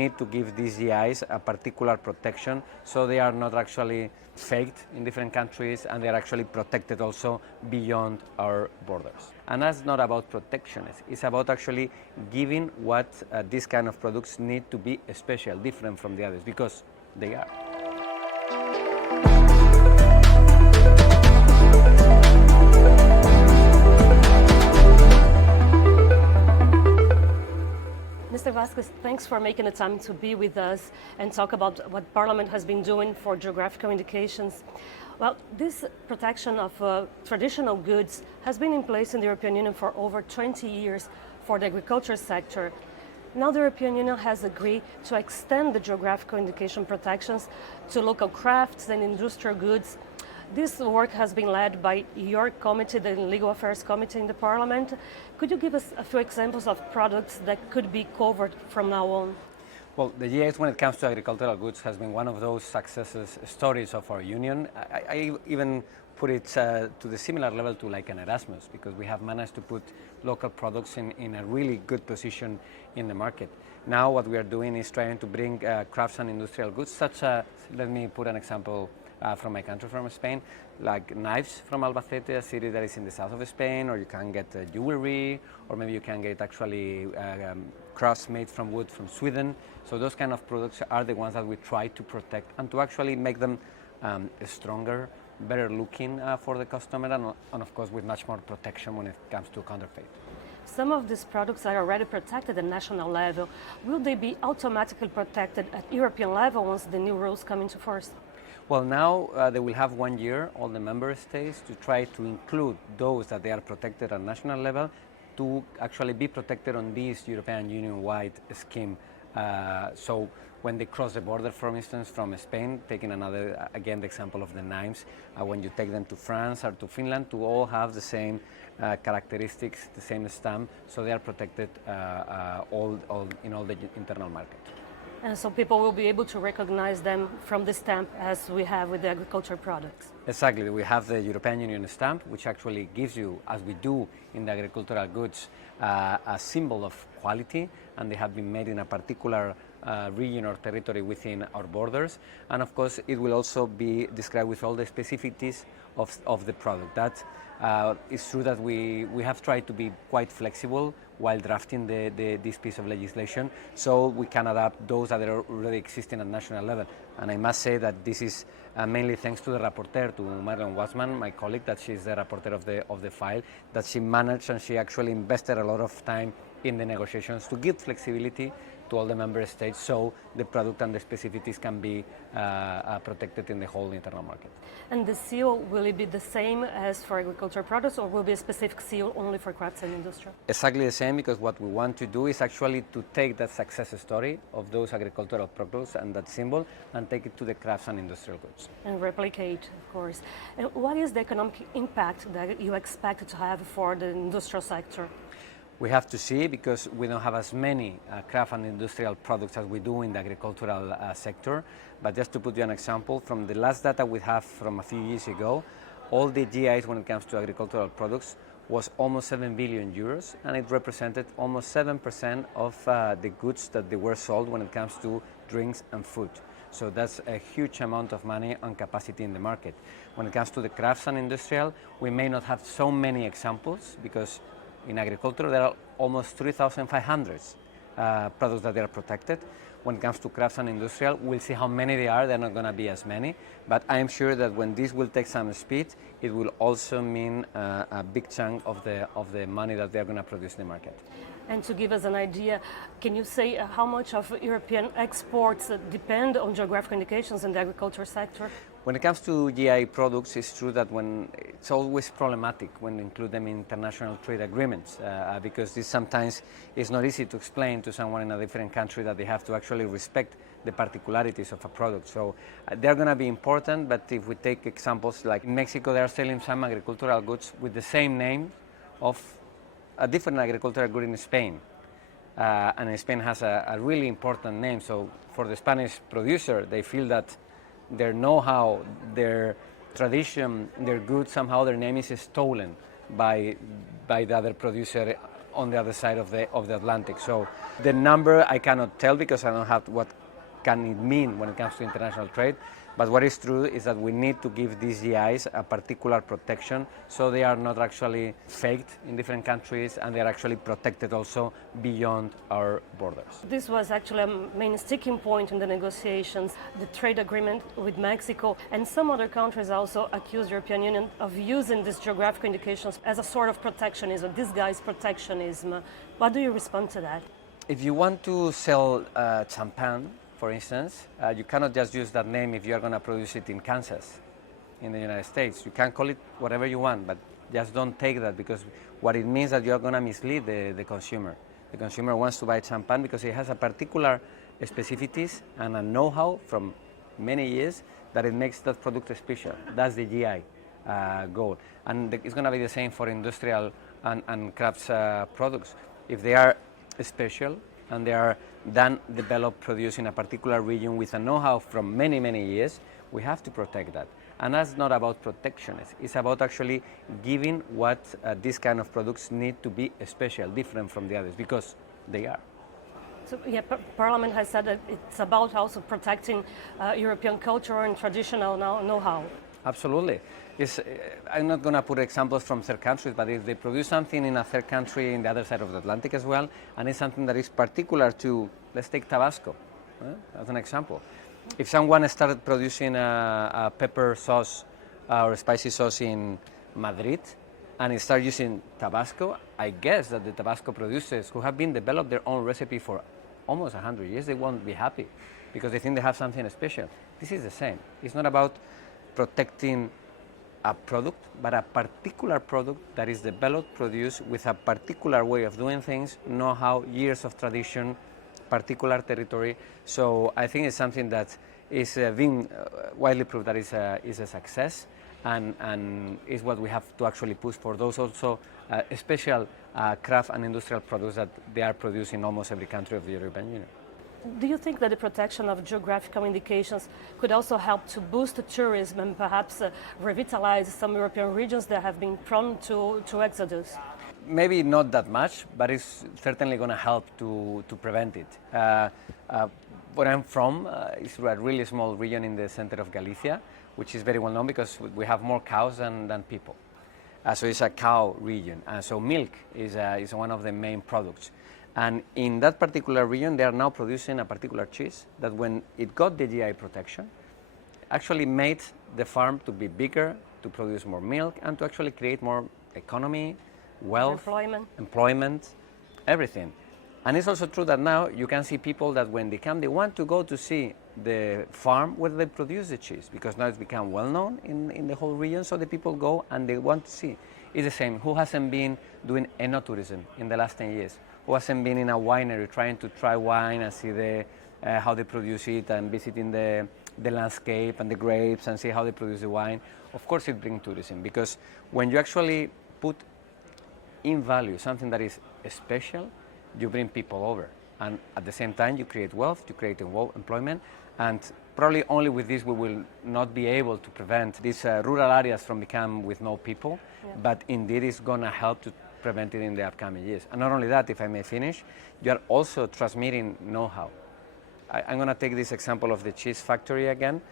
need to give these GIs a particular protection so they are not actually faked in different countries and they are actually protected also beyond our borders. And that's not about protection, it's about actually giving what these kind of products need to be special, different from the others, because they are. Mr. Vázquez, thanks for making the time to be with us and talk about what Parliament has been doing for geographical indications. Well, this protection of traditional goods has been in place in the European Union for over 20 years for the agriculture sector. Now the European Union has agreed to extend the geographical indication protections to local crafts and industrial goods. This work has been led by your committee, the Legal Affairs Committee in the Parliament. Could you give us a few examples of products that could be covered from now on? Well, the GIs when it comes to agricultural goods has been one of those success stories of our union. I even put it to the similar level to like an Erasmus, because we have managed to put local products in a really good position in the market. Now what we are doing is trying to bring crafts and industrial goods, such as, let me put an example from my country, from Spain, like knives from Albacete, a city that is in the south of Spain, or you can get jewelry, or maybe you can get actually crafts made from wood from Sweden. So those kind of products are the ones that we try to protect and to actually make them stronger, better looking for the customer, and of course with much more protection when it comes to counterfeit. Some of these products are already protected at national level. Will they be automatically protected at European level once the new rules come into force? Well, now they will have 1 year, all the member states, to try to include those that they are protected at national level to actually be protected on this European Union-wide scheme. So when they cross the border, for instance, from Spain, taking another, again, the example of the knives, when you take them to France or to Finland, to all have the same characteristics, the same stamp, so they are protected all in all the internal market. And so people will be able to recognize them from the stamp as we have with the agricultural products. Exactly. We have the European Union stamp, which actually gives you, as we do in the agricultural goods, a symbol of quality, and they have been made in a particular region or territory within our borders. And of course, it will also be described with all the specificities of the product. That it's true that we have tried to be quite flexible while drafting this piece of legislation, so we can adapt those that are already existing at national level. And I must say that this is mainly thanks to the rapporteur, to Marion Wassman, my colleague, that she's the rapporteur of the file, that she managed and she actually invested a lot of time in the negotiations to give flexibility to all the member states so the product and the specificities can be protected in the whole internal market. And the seal, will it be the same as for agricultural products, or will it be a specific seal only for crafts and industry? Exactly the same, because what we want to do is actually to take that success story of those agricultural products and that symbol and take it to the crafts and industrial goods. And replicate, of course. And what is the economic impact that you expect to have for the industrial sector? We have to see, because we don't have as many craft and industrial products as we do in the agricultural sector. But just to put you an example, from the last data we have from a few years ago, all the GIs when it comes to agricultural products was almost 7 billion euros, and it represented almost 7% of the goods that they were sold when it comes to drinks and food. So that's a huge amount of money and capacity in the market. When it comes to the crafts and industrial, we may not have so many examples, because in agriculture there are almost 3,500 products that they are protected. When it comes to crafts and industrial, we'll see how many they are. They're not going to be as many, but I'm sure that when this will take some speed, it will also mean a big chunk of the money that they're going to produce in the market. And to give us an idea, can you say how much of European exports depend on geographical indications in the agriculture sector? When it comes to GI products, it's true that it's always problematic when you include them in international trade agreements, because this sometimes is not easy to explain to someone in a different country that they have to actually respect the particularities of a product. So they're going to be important, but if we take examples like in Mexico, they are selling some agricultural goods with the same name of a different agricultural good in Spain. And Spain has a really important name, so for the Spanish producer, they feel that their know-how, their tradition, their goods, somehow their name is stolen by the other producer on the other side of the Atlantic. So the number I cannot tell because I don't have what can it mean when it comes to international trade. But what is true is that we need to give these GIs a particular protection so they are not actually faked in different countries and they are actually protected also beyond our borders. This was actually a main sticking point in the negotiations, the trade agreement with Mexico, and some other countries also accuse the European Union of using these geographical indications as a sort of protectionism, disguised protectionism. What do you respond to that? If you want to sell champagne, for instance, you cannot just use that name if you are going to produce it in Kansas, in the United States. You can call it whatever you want, but just don't take that because what it means that you are going to mislead the consumer. The consumer wants to buy champagne because it has a particular specificities and a know-how from many years that it makes that product special. That's the GI goal. And it's going to be the same for industrial and crafts products. If they are special and they are done, developed, produced in a particular region with a know-how from many, many years, we have to protect that. And that's not about protectionism. It's about actually giving what these kind of products need to be special, different from the others, because they are. So, yeah, Parliament has said that it's about also protecting European culture and traditional know-how. Absolutely. I'm not going to put examples from third countries, but if they produce something in a third country in the other side of the Atlantic as well, and it's something that is particular to, let's take Tabasco as an example. If someone started producing a pepper sauce or a spicy sauce in Madrid and it started using Tabasco, I guess that the Tabasco producers who have been developed their own recipe for almost 100 years, they won't be happy because they think they have something special. This is the same. It's not about protecting a product, but a particular product that is developed, produced with a particular way of doing things, know-how, years of tradition, particular territory. So I think it's something that is being widely proved that is a success, and is what we have to actually push for those also special craft and industrial products that they are produced in almost every country of the European Union. Do you think that the protection of geographical indications could also help to boost tourism and perhaps revitalize some European regions that have been prone to exodus? Maybe not that much, but it's certainly going to help to prevent it. Where I'm from is a really small region in the center of Galicia, which is very well known because we have more cows than people. So it's a cow region. So milk is one of the main products. And in that particular region, they are now producing a particular cheese that when it got the GI protection, actually made the farm to be bigger, to produce more milk, and to actually create more economy, wealth, employment, everything. And it's also true that now you can see people that when they come, they want to go to see the farm where they produce the cheese, because now it's become well known in the whole region, so the people go and they want to see. It's the same. Who hasn't been doing enotourism in the last 10 years? Who hasn't been in a winery trying to try wine and see how they produce it and visiting the landscape and the grapes and see how they produce the wine? Of course it brings tourism, because when you actually put in value something that is special, you bring people over. And at the same time, you create wealth, you create employment, and probably only with this we will not be able to prevent these rural areas from becoming with no people, but indeed it's going to help to prevent it in the upcoming years. And not only that, if I may finish, you are also transmitting know-how. I'm going to take this example of the cheese factory again.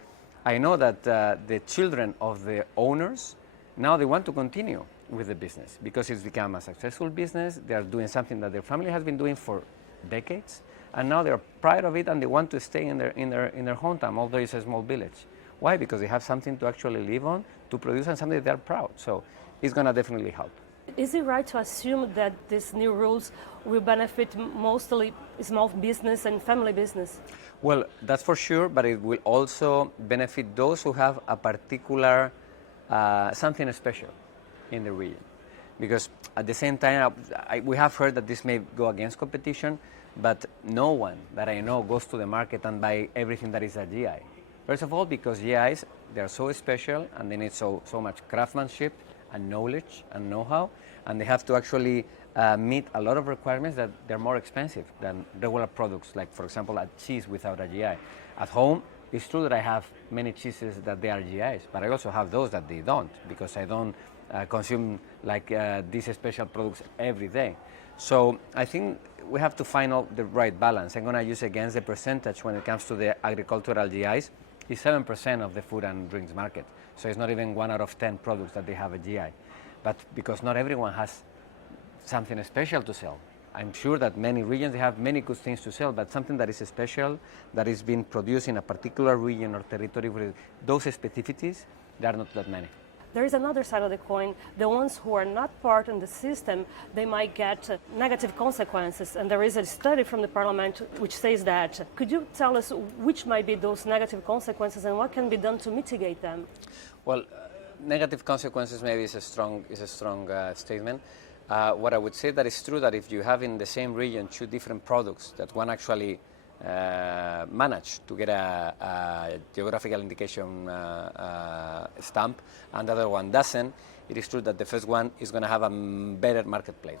I know that the children of the owners, now they want to continue with the business because it's become a successful business. They are doing something that their family has been doing for decades, and now they're proud of it and they want to stay in their hometown, although it's a small village. Why? Because they have something to actually live on, to produce, and something they're proud. So it's going to definitely help. Is it right to assume that these new rules will benefit mostly small business and family business? Well, that's for sure, but it will also benefit those who have a particular something special in the region. Because at the same time, we have heard that this may go against competition, but no one that I know goes to the market and buy everything that is a GI. First of all, because GIs, they are so special and they need so much craftsmanship and knowledge and know-how, and they have to actually meet a lot of requirements that they're more expensive than regular products, like for example a cheese without a GI. At home, it's true that I have many cheeses that they are GIs, but I also have those that they don't, because I don't consume like these special products every day. So I think we have to find out the right balance. I'm going to use against the percentage when it comes to the agricultural GIs. It's 7% of the food and drinks market. So it's not even 1 out of 10 products that they have a GI. But because not everyone has something special to sell. I'm sure that many regions, they have many good things to sell, but something that is special, that is being produced in a particular region or territory with those specificities, there are not that many. There is another side of the coin. The ones who are not part in the system, they might get negative consequences. And there is a study from the Parliament which says that. Could you tell us which might be those negative consequences and what can be done to mitigate them? Well, negative consequences maybe is a strong statement. What I would say that is true that if you have in the same region 2 different products that one actually managed to get a geographical indication stamp and the other one doesn't, it is true that the first one is going to have a better marketplace.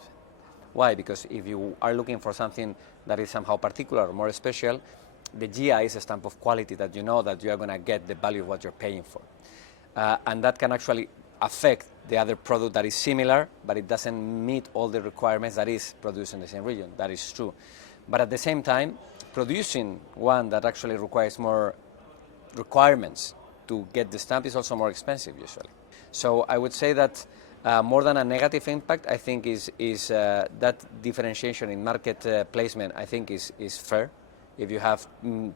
Why? Because if you are looking for something that is somehow particular or more special, the GI is a stamp of quality that you know that you are going to get the value of what you're paying for. And that can actually affect the other product that is similar, but it doesn't meet all the requirements that is produced in the same region. That is true. But at the same time, producing one that actually requires more requirements to get the stamp is also more expensive usually. So I would say that more than a negative impact, I think is that differentiation in market placement, I think is fair if you have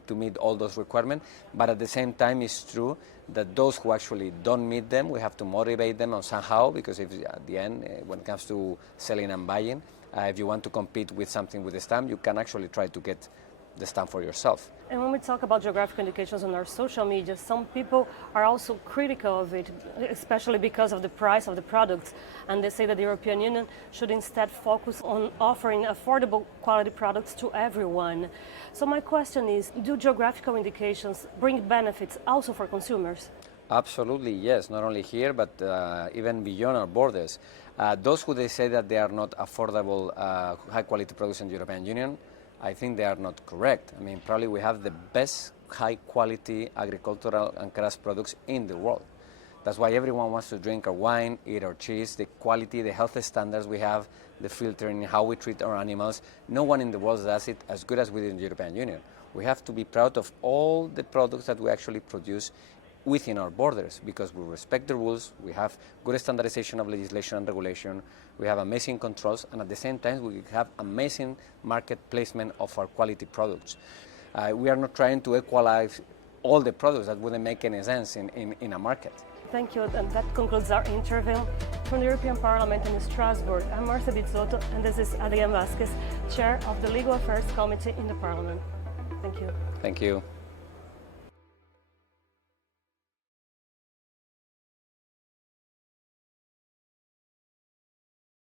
to meet all those requirements. But at the same time, it's true that those who actually don't meet them, we have to motivate them on somehow, because if at the end, when it comes to selling and buying, if you want to compete with something with a stamp, you can actually try to get the stamp for yourself. And when we talk about geographical indications on our social media, some people are also critical of it, especially because of the price of the products. And they say that the European Union should instead focus on offering affordable quality products to everyone. So my question is, do geographical indications bring benefits also for consumers? Absolutely, yes. Not only here, but even beyond our borders. Those who they say that they are not affordable, high-quality products in the European Union, I think they are not correct. I mean, probably we have the best high-quality agricultural and crafts products in the world. That's why everyone wants to drink our wine, eat our cheese, the quality, the health standards we have, the filtering, how we treat our animals. No one in the world does it as good as we do in the European Union. We have to be proud of all the products that we actually produce within our borders, because we respect the rules, we have good standardization of legislation and regulation, we have amazing controls, and at the same time we have amazing market placement of our quality products. We are not trying to equalize all the products. That wouldn't make any sense in a market. Thank you, and that concludes our interview. From the European Parliament in Strasbourg, I'm Marta Bizzotto, and this is Adrián Vázquez, Chair of the Legal Affairs Committee in the Parliament. Thank you. Thank you.